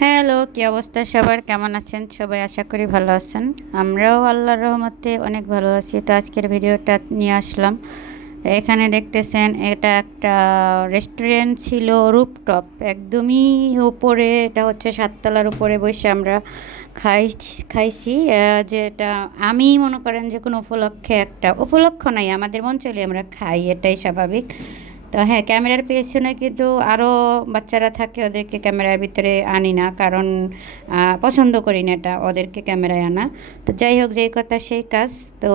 Hello, কি অবস্থা সবার? কেমন আছেন সবাই? আশা করি ভালো আছেন। আমরাও আল্লাহর রহমতে অনেক ভালো আছি। তো আজকের ভিডিওটা নিয়ে আসলাম। তো এখানে দেখতেছেন এটা একটা রেস্টুরেন্ট ছিল, রুফটপ একদমই উপরে। এটা হচ্ছে 7 তলার উপরে বসে আমরা খাই খাইছি। যেটা আমি মনে করেন যে কোনো উপলক্ষে, একটা উপলক্ষ নাই, আমাদের মন চলে আমরা খাই, এটাই স্বাভাবিক। তো হ্যাঁ, ক্যামেরার পেছনে কিন্তু আরও বাচ্চারা থাকে, ওদেরকে ক্যামেরার ভিতরে আনি না, কারণ পছন্দ করি না এটা ওদেরকে ক্যামেরায় আনা। তো যাই হোক, যেই কথা সেই কাজ। তো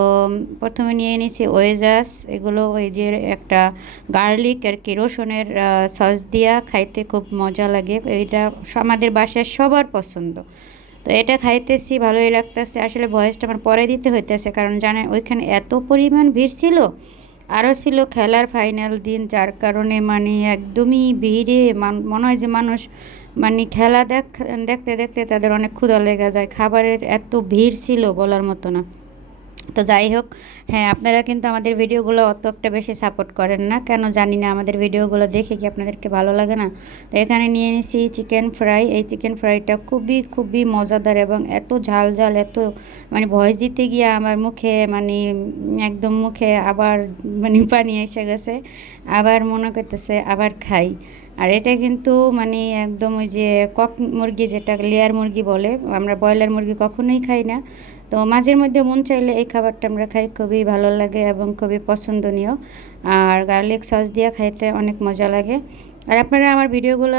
প্রথমে নিয়ে নিয়েছি ওয়েজাস, এগুলো ওই যে একটা গার্লিক আর কি রসুনের সস দিয়া খাইতে খুব মজা লাগে। এইটা আমাদের বাসায় সবার পছন্দ। তো এটা খাইতেছি, ভালোই লাগতেছে। আসলে ভয়েসটা আমার পরে দিতে হইতেছে, কারণ জানেন ওইখানে এত পরিমাণ ভিড় ছিল। আরও ছিল খেলার ফাইনাল দিন, যার কারণে মানে একদমই ভিড়ে মনে হয় যে মানুষ মানে খেলা দেখতে দেখতে তাদের অনেক ক্ষুধা লেগে যায়। খাবারের এত ভিড় ছিল বলার মতো না। তো যাই হোক, হ্যাঁ, আপনারা কিন্তু আমাদের ভিডিওগুলো অত একটা বেশি সাপোর্ট করেন না, কেন জানি না। আমাদের ভিডিওগুলো দেখে কি আপনাদেরকে ভালো লাগে না? তো এখানে নিয়ে নিয়েছি চিকেন ফ্রাই। এই চিকেন ফ্রাইটা খুবই খুবই মজাদার এবং এত ঝাল ঝাল, এত মানে ভয়েস দিতে গিয়ে আমার মুখে মানে একদম মুখে আবার মানে পানি এসে গেছে। আবার মনে করতেছে আবার খাই। আর এটা কিন্তু মানে একদম ওই যে কক মুরগি, যেটা লেয়ার মুরগি বলে, আমরা ব্রয়লার মুরগি কখনোই খাই না। তো মাঝের মধ্যে মন চাইলে এই খাবারটা আমরা খাই, খুবই ভালো লাগে এবং খুবই পছন্দনীয়। আর গার্লিক সস দিয়ে খাইতে অনেক মজা লাগে। আর আপনারা আমার ভিডিওগুলো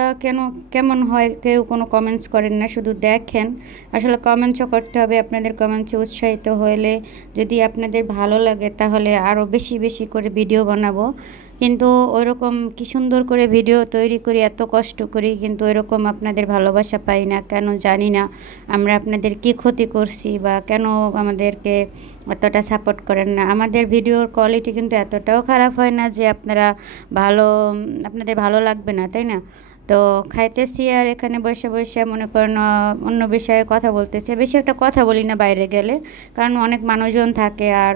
কেমন হয় কেউ কোনো কমেন্টস করেন না, শুধু দেখেন। আসলে কমেন্টসও করতে হবে, আপনাদের কমেন্টসে উৎসাহিত হলে যদি আপনাদের ভালো লাগে তাহলে আরও বেশি বেশি করে ভিডিও বানাবো। কিন্তু ওইরকম কি সুন্দর করে ভিডিও তৈরি করি, এত কষ্ট করি, কিন্তু ওইরকম আপনাদের ভালোবাসা পাই না, কেন জানি না। আমরা আপনাদের কি ক্ষতি করছি বা কেন আমাদেরকে অতটা সাপোর্ট করেন না? আমাদের ভিডিওর কোয়ালিটি কিন্তু এতটাও খারাপ হয় না যে ভালো আপনাদের ভালো লাগবে না, তাই না? তো খাইতেছি আর এখানে বসে বসে মনে করেন অন্য বিষয়ে কথা বলতেছে। বেশি একটা কথা বলি না বাইরে গেলে, কারণ অনেক মানুষজন থাকে। আর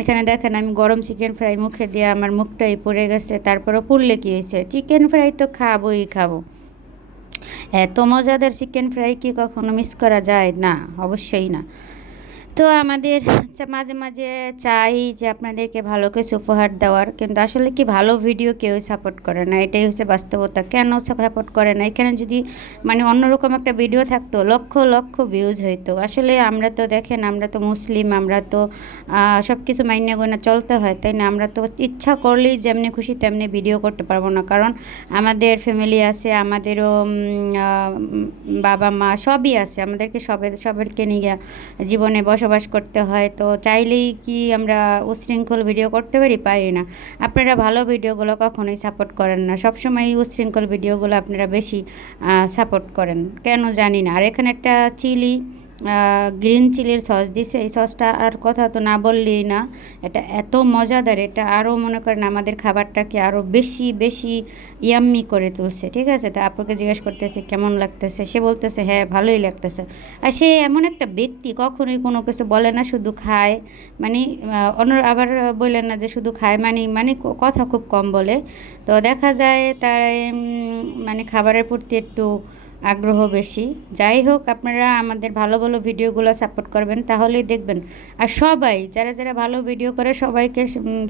এখানে দেখেন আমি গরম চিকেন ফ্রাই মুখে দিয়ে আমার মুখটাই পড়ে গেছে, তারপরে পুড়লে কি হয়েছে? চিকেন ফ্রাই তো খাবোই খাবো। এত মজাদার চিকেন ফ্রাই কি কখনো মিস করা যায়? না, অবশ্যই না। তো আমাদের মাঝে মাঝে চাই যে আপনাদেরকে ভালো কিছু উপহার দেওয়ার, কিন্তু আসলে কি ভালো ভিডিও কেউ সাপোর্ট করে না, এটাই হচ্ছে বাস্তবতা। কেন সাপোর্ট করে না? এখানে যদি মানে অন্যরকম একটা ভিডিও থাকতো, লক্ষ লক্ষ ভিউজ হইতো। আসলে আমরা তো দেখেন, আমরা তো মুসলিম, আমরা তো সব কিছু মাইনে গোনা চলতে হয়, তাই না? আমরা তো ইচ্ছা করলেই যেমনি খুশি তেমনি ভিডিও করতে পারবো না, কারণ আমাদের ফ্যামিলি আছে, আমাদেরও বাবা মা সবই আছে, আমাদেরকে সবাইকে নিয়ে জীবনে বসবাস করতে হয়। তো চাইলেই কি আমরা উশৃঙ্খল ভিডিও করতে পারি না। আপনারা ভালো ভিডিওগুলো কখনোই সাপোর্ট করেন না, সবসময় উশৃঙ্খল ভিডিওগুলো আপনারা বেশি সাপোর্ট করেন, কেন জানি না। আর এখানে একটা গ্রিন চিলির সস দিছে, এই সসটা আর কথা তো না বললেই না। এটা এত মজাদার, এটা আরও মনে করেন আমাদের খাবারটাকে আরও বেশি বেশি ইয়াম্মি করে তুলছে। ঠিক আছে, তা আপনাকে জিজ্ঞেস করতেছে কেমন লাগতেছে, সে বলতেছে হ্যাঁ ভালোই লাগতেছে। আর সে এমন একটা ব্যক্তি, কখনোই কোনো কিছু বলে না, শুধু খায়। মানে অন্য আবার বললেন না যে শুধু খায়, মানে কথা খুব কম বলে। তো দেখা যায় তার মানে খাবারের প্রতি একটু আগ্রহ বেশি। যাই হোক, আপনারা আমাদের ভালো ভালো ভিডিওগুলো সাপোর্ট করবেন, তাহলেই দেখবেন। আর সবাই যারা যারা ভালো ভিডিও করে সবাইকে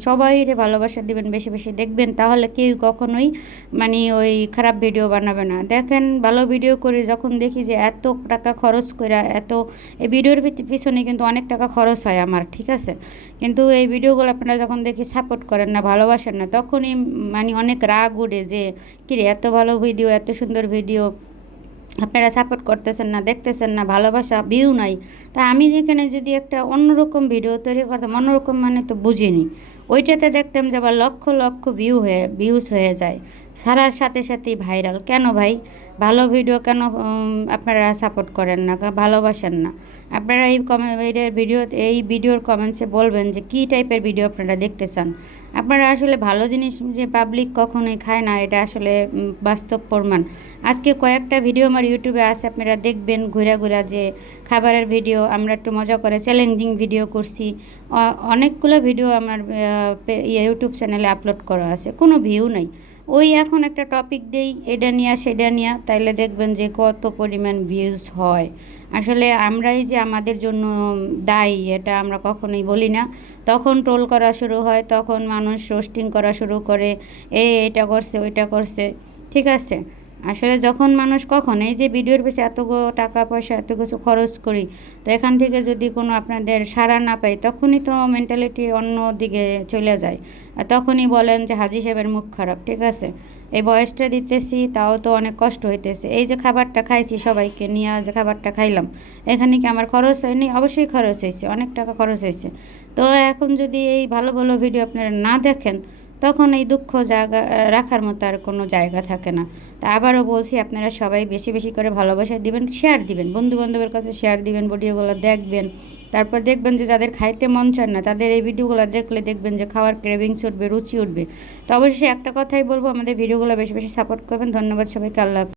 সবাইরে ভালোবাসা দিবেন, বেশি বেশি দেখবেন, তাহলে কেউ কখনোই মানে ওই খারাপ ভিডিও বানাবে না। দেখেন, ভালো ভিডিও করে যখন দেখি যে এত টাকা খরচ করে, এই ভিডিওর পিছনে কিন্তু অনেক টাকা খরচ হয় আমার, ঠিক আছে? কিন্তু এই ভিডিওগুলো আপনারা যখন দেখি সাপোর্ট করেন না, ভালোবাসেন না, তখনই মানে অনেক রাগ উঠে যে কিরে, এত ভালো ভিডিও, এত সুন্দর ভিডিও আপনারা সাপোর্ট করতেছেন না, দেখতেছেন না, ভালোবাসা ভিউ নাই। তা আমি যেখানে যদি একটা অন্যরকম ভিডিও তৈরি করতাম, অন্যরকম মানে তো বুঝিনি, ওইটাতে দেখতাম যে আবার লক্ষ লক্ষ ভিউজ হয়ে যায়, ছাড়ার সাথে সাথেই ভাইরাল। কেন ভাই? ভালো ভিডিও কেন আপনারা সাপোর্ট করেন না, ভালোবাসেন না? আপনারা এই ভিডিওর কমেন্টসে বলবেন যে কী টাইপের ভিডিও আপনারা দেখতে চান। আপনারা আসলে ভালো জিনিস যে পাবলিক কখনোই খায় না, এটা আসলে বাস্তব প্রমাণ। আজকে কয়েকটা ভিডিও আমার ইউটিউবে আছে, আপনারা দেখবেন ঘুরা ঘুরা যে খাবারের ভিডিও, আমরা একটু মজা করে চ্যালেঞ্জিং ভিডিও করছি। অনেকগুলো ভিডিও আমার ইউটিউব চ্যানেলে আপলোড করা আছে, কোনো ভিউ নাই। ওই এখন একটা টপিক দেই, এটা নিয়ে সেটা নিয়ে, তাইলে দেখবেন যে কত পরিমাণ ভিউজ হয়। আসলে আমরাই যে আমাদের জন্য দায়ী এটা আমরা কখনোই বলি না। তখন ট্রোল করা শুরু হয়, তখন মানুষ রোস্টিং করা শুরু করে, এটা করছে ওইটা করছে, ঠিক আছে। আসলে যখন মানুষ কখন এই যে ভিডিওর পিছনে এত টাকা পয়সা এত কিছু খরচ করি, তো এখান থেকে যদি কোনো আপনাদের সাড়া না পাই, তখনই তো মেন্টালিটি অন্য দিকে চলে যায়। আর তখনই বলেন যে হাজি সাহেবের মুখ খারাপ, ঠিক আছে। এই বয়সটা দিতেছি তাও তো অনেক কষ্ট হইতেছে। এই যে খাবারটা খাইছি সবাইকে নিয়ে, যে খাবারটা খাইলাম, এখানে কি আমার খরচ হয়নি? অবশ্যই খরচ হয়েছে, অনেক টাকা খরচ হয়েছে। তো এখন যদি এই ভালো ভালো ভিডিও আপনারা না দেখেন, তখন এই দুঃখ জায়গা রাখার মতো আর কোনো জায়গা থাকে না। তা আবারও বলছি, আপনারা সবাই বেশি বেশি করে ভালোবাসা দিবেন, শেয়ার দিবেন, বন্ধু বান্ধবের কাছে শেয়ার দিবেন, ভিডিওগুলো দেখবেন। তারপর দেখবেন যে যাদের খাইতে মন চায় না, তাদের এই ভিডিওগুলো দেখলে দেখবেন যে খাওয়ার ক্রেভিংস উঠবে, রুচি উঠবে। তো অবশ্যই একটা কথাই বলবো, আমাদের ভিডিওগুলো বেশি বেশি সাপোর্ট করবেন। ধন্যবাদ সবাইকে, আল্লাহ হাফেজ।